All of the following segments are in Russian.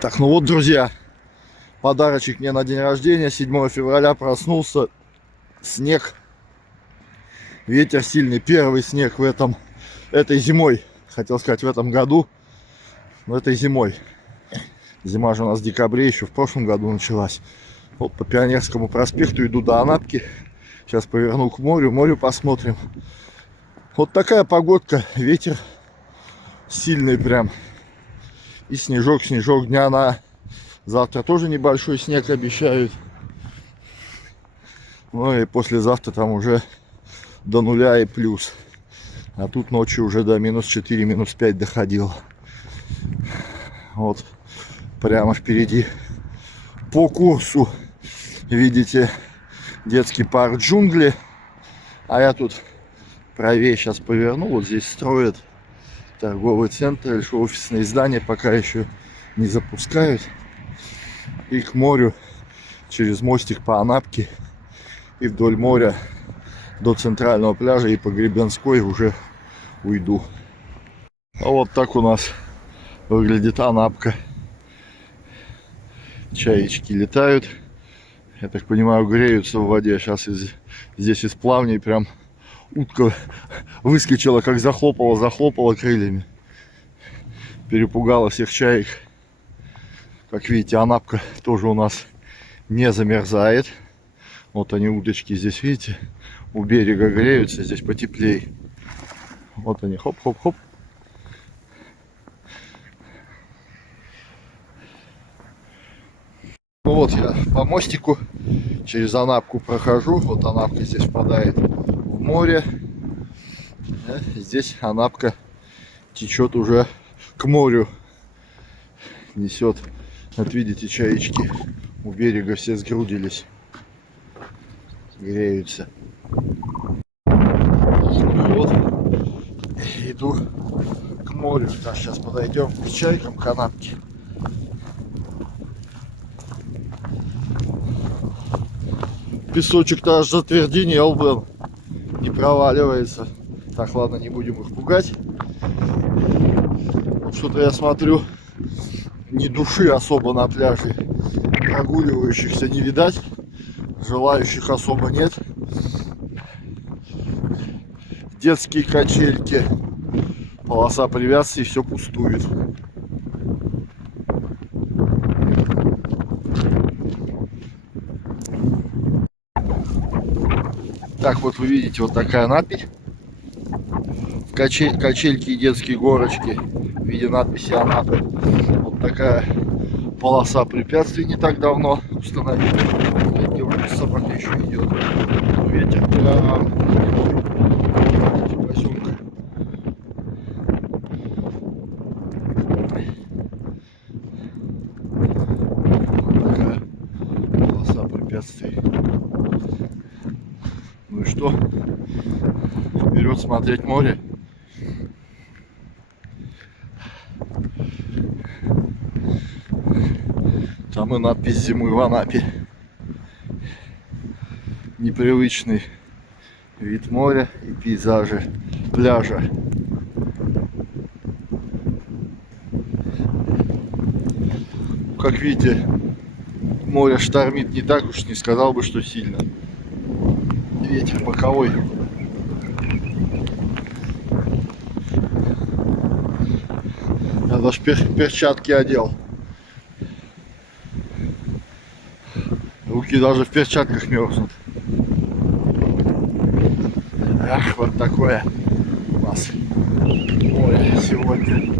Так, ну вот, друзья, подарочек мне на день рождения. 7 февраля проснулся. Снег. Ветер сильный. Первый снег этой зимой. Хотел сказать, в этом году. Но этой зимой. Зима же у нас в декабре, еще в прошлом году началась. Вот по Пионерскому проспекту иду до Анапки. Сейчас поверну к морю. Море посмотрим. Вот такая погодка. Ветер сильный прям. И снежок дня на завтра тоже небольшой снег обещают. Ну и послезавтра там уже до нуля и плюс. А тут ночью уже до -4, -5 доходило. Вот прямо впереди по курсу видите детский парк джунгли. А я тут правее сейчас поверну. Вот здесь строят торговый центр, лишь офисные здания пока еще не запускают. И к морю через мостик по Анапке и вдоль моря до центрального пляжа и по Гребенской уже уйду. А вот так у нас выглядит Анапка. Чаечки летают. Я так понимаю, греются в воде. Сейчас здесь из плавней прям утка выскочила, как захлопала крыльями. Перепугала всех чаек. Как видите, Анапка тоже у нас не замерзает. Вот они, удочки, здесь, видите, у берега греются, здесь потеплее. Вот они, хоп-хоп-хоп. Ну вот я по мостику через Анапку прохожу. Вот Анапка здесь впадает в море. Здесь Анапка течет уже к морю. Несет. Вот видите, чаечки у берега все сгрудились. Греются. Вот. Иду к морю. Так, сейчас подойдем к чайкам, к Анапке. Песочек-то аж затверденел, блин. Не проваливается. Так, ладно, не будем их пугать. Что-то я смотрю, ни души особо на пляже. Прогуливающихся не видать. Желающих особо нет. Детские качельки. Полоса привязки, все пустует. Так, вот вы видите, вот такая надпись. Качельки и детские горочки в виде надписи Анапы. Вот такая полоса препятствий не так давно установили. Собака еще идет. Ветер прям. Поселка. Вот такая полоса препятствий. Ну и что? Вперед смотреть море. Там и надпись «Зимой в Анапе». Непривычный вид моря и пейзажи пляжа. Как видите, море штормит не так уж, не сказал бы, что сильно. Ветер боковой. Я даже перчатки одел. Руки даже в перчатках мерзнут. Ах, вот такое у нас море сегодня.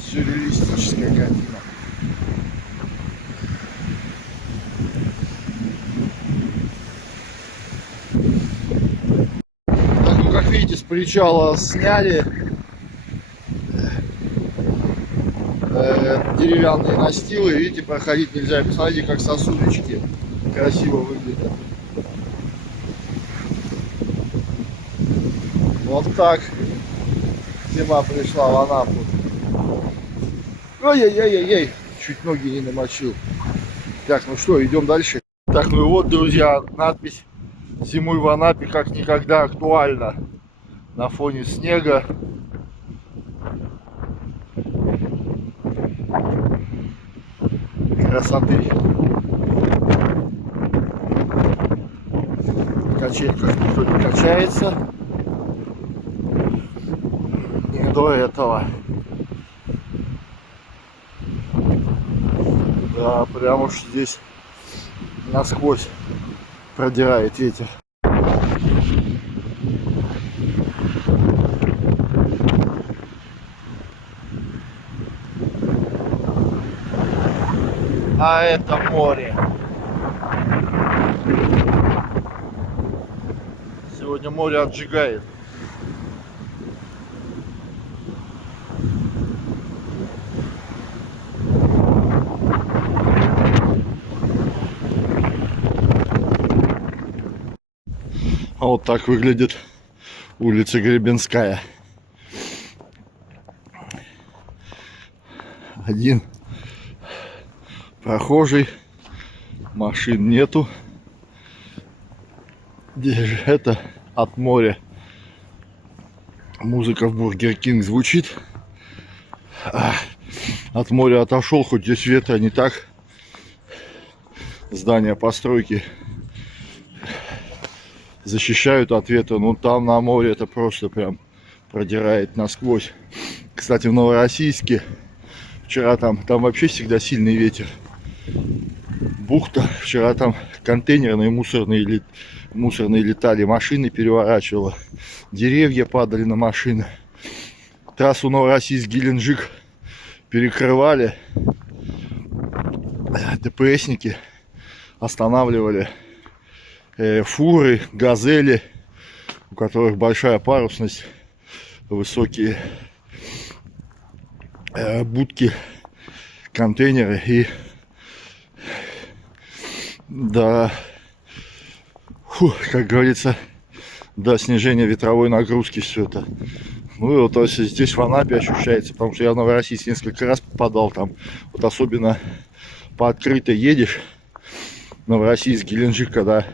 Сюрреалистическая картина. Так, ну как видите, с причала сняли деревянные настилы. Видите, проходить нельзя. Посмотрите, как сосулечки красиво выглядят. Вот так зима пришла в Анапу. Ой-ой-ой-ой, чуть ноги не намочил. Так, ну что, идем дальше. Так, ну и вот, друзья, надпись Зимой в Анапе как никогда актуально на фоне снега. Красоты. В качельках никто не качается. Не до этого. Да, прям уж здесь насквозь продирает ветер. А это море. Сегодня море отжигает. А вот так выглядит улица Гребенская. Один прохожий, машин нету. Здесь же это от моря. Музыка в Бургер Кинг звучит. От моря отошел, хоть здесь ветра не так. Здания, постройки защищают от ветра, но там на море это просто прям продирает насквозь. Кстати, в Новороссийске вчера там вообще всегда сильный ветер. Бухта, вчера там контейнерные мусорные летали, машины переворачивало, деревья падали на машины. Трассу Новороссийск-Геленджик перекрывали, ДПСники останавливали фуры, газели, у которых большая парусность, высокие будки, контейнеры, и да, как говорится, до снижения ветровой нагрузки все это. Ну и вот то есть здесь в Анапе ощущается, потому что я в Новороссийск несколько раз попадал там, вот особенно по открытой едешь, Новороссийск, Геленджик, когда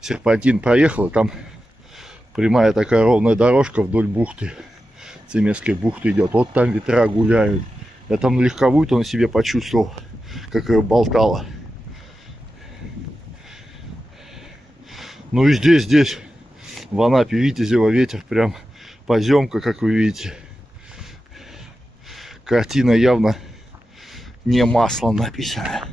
серпантин проехал, там прямая такая ровная дорожка вдоль бухты, Цемесской бухты идет, вот там ветра гуляют. Я там на легковую-то на себе почувствовал, как ее болтало. Ну и здесь, в Анапе, Витязево, ветер прям поземка, как вы видите. Картина явно не маслом написана.